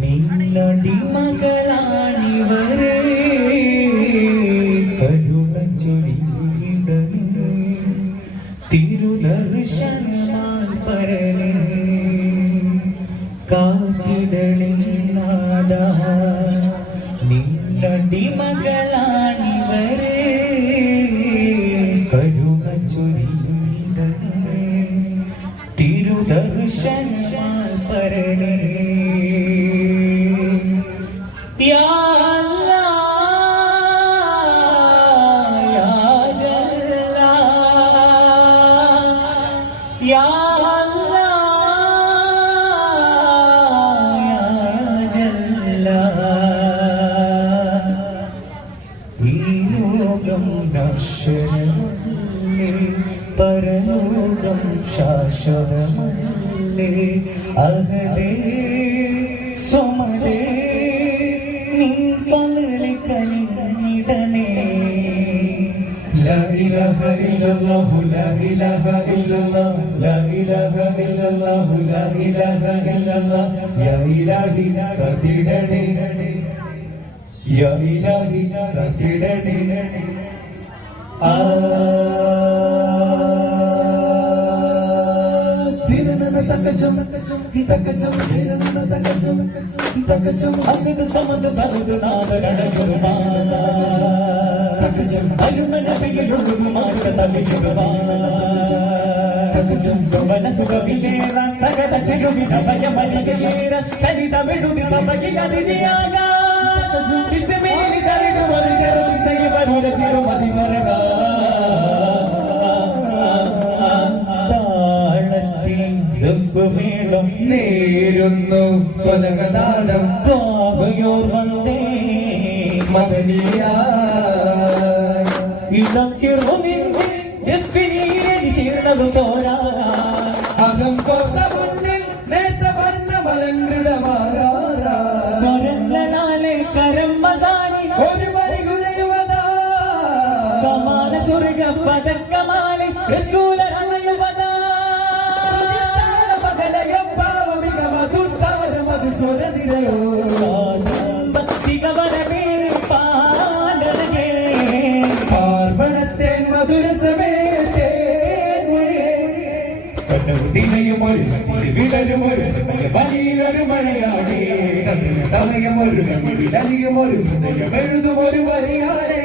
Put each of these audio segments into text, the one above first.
നിന്നടി മകളാണിവരെ കരുണ ചൊരിച്ചിടണേ തിരുദർശനമാൽ പരനെ കാത്തിടണേ നാദ നിന്നടി മകളാണിവരെ കരുണ ചൊരിച്ചിടണേ തിരുദർശനമാൽ പരനെ या अल्लाह या जल्ला या अल्लाह या जल्ला ഈ ലോകം നശ്വരമല്ലേ പരലോകം ശാശ്വതമല്ലേ അഹദേ സ്വമദേ നിൻ ഫളലെ കനിടണേ ലാ ഇലാഹ ഇല്ലല്ലാഹു ലാ ഇലാഹ ഇല്ലല്ലാഹു ലാ ഇലാഹ ഇല്ലല്ലാഹു ലാ ഇലാഹ ഇല്ലല്ലാഹ് യാ ഇലാഹി കതിടണേ യാ ഇലാഹി കതിടണേ ആ തകജം തകജം തകജം തകജം അഹദ് സമദ് ഫർദ് നാദലടജം തകജം അലുമന ബിയുൽ മാഷ തകജം തകജം മനസുഖ വിജേര സകല ചെറുവി നവയ മലികേര ചരിത മെഴുതി സമഗി അതിനിയാക ബിസ്മില്ലി ദരഗ വരി ചെറുതി സൈ വരുല സിറു മതി വരഗ മേളം നേരുന്നു പലകതാലം പാവയോർ വന്നേ മദനിയ ഇടം ചെറു നെഞ്ചിൽ ജഫ്ഫിനീരടി ചേർന്നതു തോരാ അകം കോർത്ത മുന്നിൽ നേർത്ത വർണ്ണ മലങ്കൃതമാരാ സ്വരങ്ങളാലെ കരം മസാനി ഒരു വരികുലയുവതാ കമാന സ്വർഗ പദക്കമാലെ റസൂല റമയുവതാ പാർവണത്തേൻ മധുരസമേതേനയുമൊരു വിടരുമൊരു വലിയൊരു മഴയാടേ സമയമൊരു വിടലിയുമൊരു ഹൃദയമെഴുതുമൊരു വരിയാടേ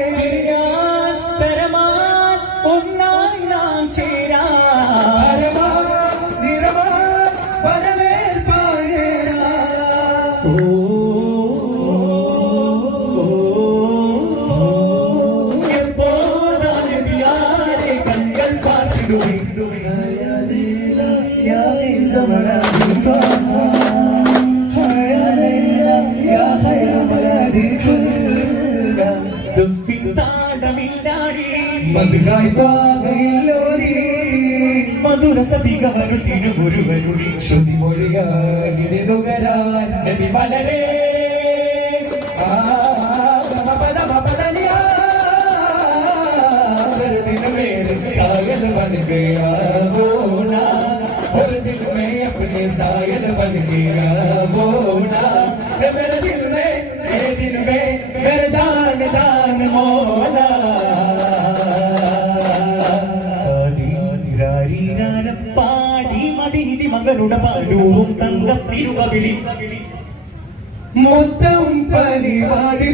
തരമാൻ ഒന്നായി നാം ചേരാ മധുര സതികവരു തിരുഗുരുവരുടി ശ്രുതി മൊഴിയാൻ നബി മലരേ कायल बन गया वो ना और दिल में अपने सायल बन गया वो ना मेरे दिल में मेरे जान जान मौला പാടി മദീനി മകളുടെ പാടൂറും തങ്കത്തിരുകവിളി മുത്തം പരിവാടി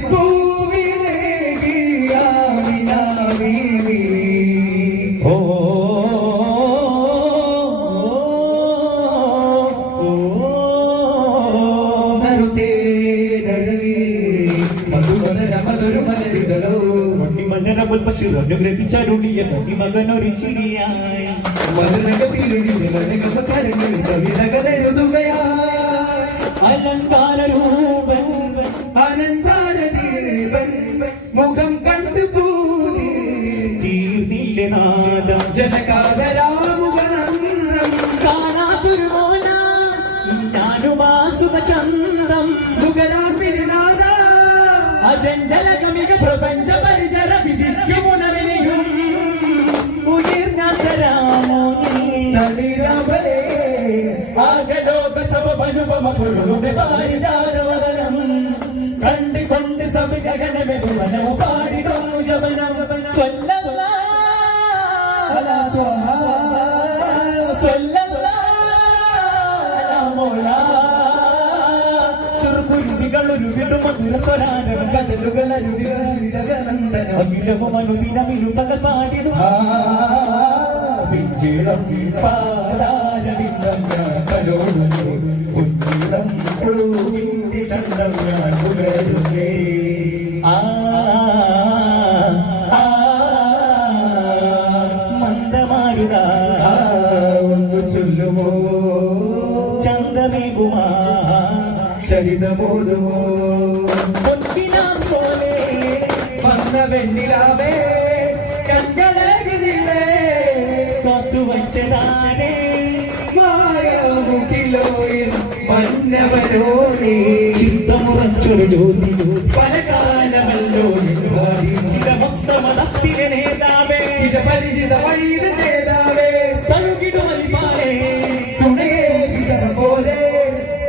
അനുഗ്രഹിച്ചരുളിയ മകനൊരു ചിരിയായ അലങ്കാര രൂപൻ അനന്താര ദേവൻ മുഖം കണ്ടു പൂതി തീർന്നില്ലേ നാദം ജനകാതരാമുഖനന്ദം കാണാത്തൊരു മോന ഞാനുമാസുഖ ചന്തം മുഖനാർപ്പിനാദ അജഞ്ചലകമിക പ്രപഞ്ച പരിചര വിധിക്കുമുനവിനിയും ഉയർന്ന തരാമോ ആകലോക രോമപുരുടെ പാരിജാതവദനം കണ്ടുകൊണ്ട് സബികഗണമേ ഭുവനവും പാടിടുന്നു ജപനം സ്വല്ലല്ലാഹു അലാ ത്വഹ സ്വല്ലല്ലാഹു അലാ മൗലാ ചുറുകുരുവികളുരുവിടും മധുരസ്വരാരം കടലുകളരുവിടകനന്ദനം അഖിലവും അനുദിനമിലും തങ്ങൾ പാടിടും പിഞ്ചിളം പാടാരവിന്ദം ഞാൻ കലോടുന്നു കുഞ്ഞിളം പൂവിന്റെ ചന്തം ഞാൻ പുലരുന്നേ മന്ദമാരുക ഒന്ന് ചൊല്ലുമോ ചന്തമേകുമാ ചരിതമോതുമോ പൊന്നിനാം പോലെ വന്ന വെണ്ണിലാവേ കങ്ങളെ കാത്തുവച്ചതാരേ മായാമുകിലോയിൽ മന്നവരോടെ ചിത്തമുറച്ചൊരു ജ്യോതി പല കാലമല്ലോ ചിരഭക്തമതത്തിലെ നേതാവേ ചിരപരിചിത വഴിയിൽ നേതാവേ തഴുകിടുമലിമാലേ തുണയേ വിജന പോലെ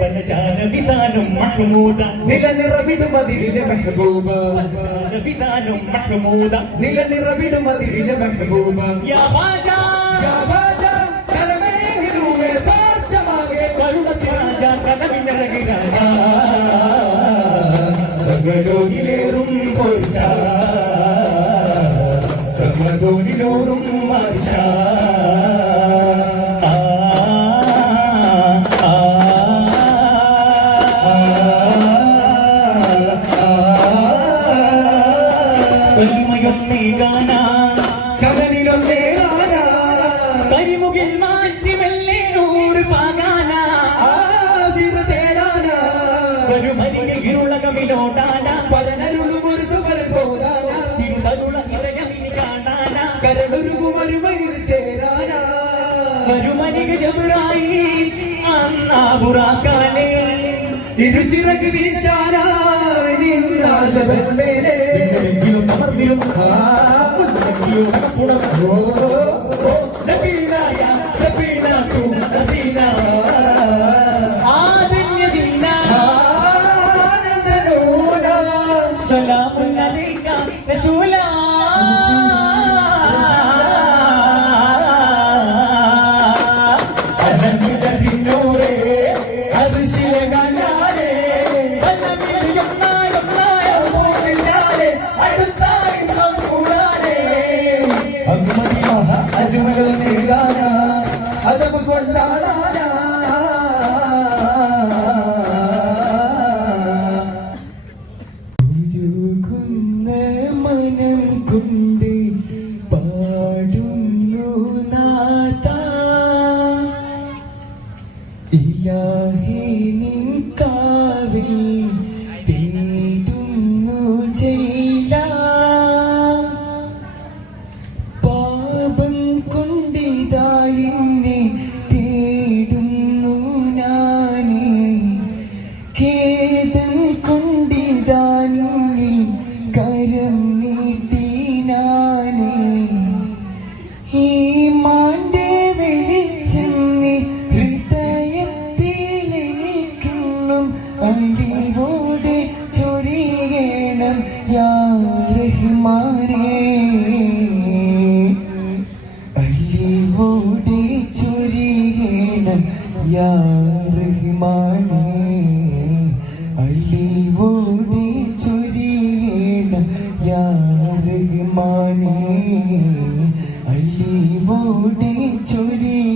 പലജാലവിധാനം മഹ്മൂദ നിലനിറവിടുമതിരിലെ മെഹബൂബ പലജാലവിധാനം മഹ്മൂദ നിലനിറവിടുമതിരിലെ മെഹബൂബ യാ ഹാജാ യാ ഹാജാ കലമേഹിരുവേ പാശമാകെ കരുണ സിരാജ കലവിനഴകി രാജാ സർവലോകിലേറും പോർച്ച സർവലോകിലോറും മാർഷ കരിമുകിൽ മാറ്റി വെള്ളേ നൂറ് പാകാന ഒരു മരികെ ഇരുളകമിലോടാന പലനരുളും ഒരു സുബരബോധാന തിരുതരുള ഇതയമിനി കാണാന കരളുരുകും ഒരു മരിൽ ചേരാന ഒരു മരിക ജബുറായി അന്നാബുറാക്കാനേ ഇരുചിറക് വീശാന ജബൽ മേലെ അമർന്നിരുന്നു സലാമുൻ അലൈക റസൂലാ അനന്ദദിനൂരേ അർശിലെ ഗനാരേ അജ്മൽ നീരാന അദബ് കൊണ്ടാടാന ഉരുകുന്ന മനം കൊണ്ട് പാടുന്നു നാഥാ ഇലാഹി നിൻ കാവിൽ തേടുന്നു ജല്ലാ കൊണ്ടിതായിന്നെ തേടുന്നു ഞാനേ ഖേദം കൊണ്ടിതാനിൽ കരം നീട്ടി ഞാനേ ഈ മാന്റെ വെളിച്ചെന്നി ഹൃദയത്തിലെനിക്കെന്നും അലിവോടെ ചൊരിയണം യാ റഹ്മാനേ അലിവോടെ ചൊരിയണം യാ റഹ്മാനേ അലിവോടെ ചൊരിയണം യാ റഹ്മാനേ അലിവോടെ ചൊരിയണം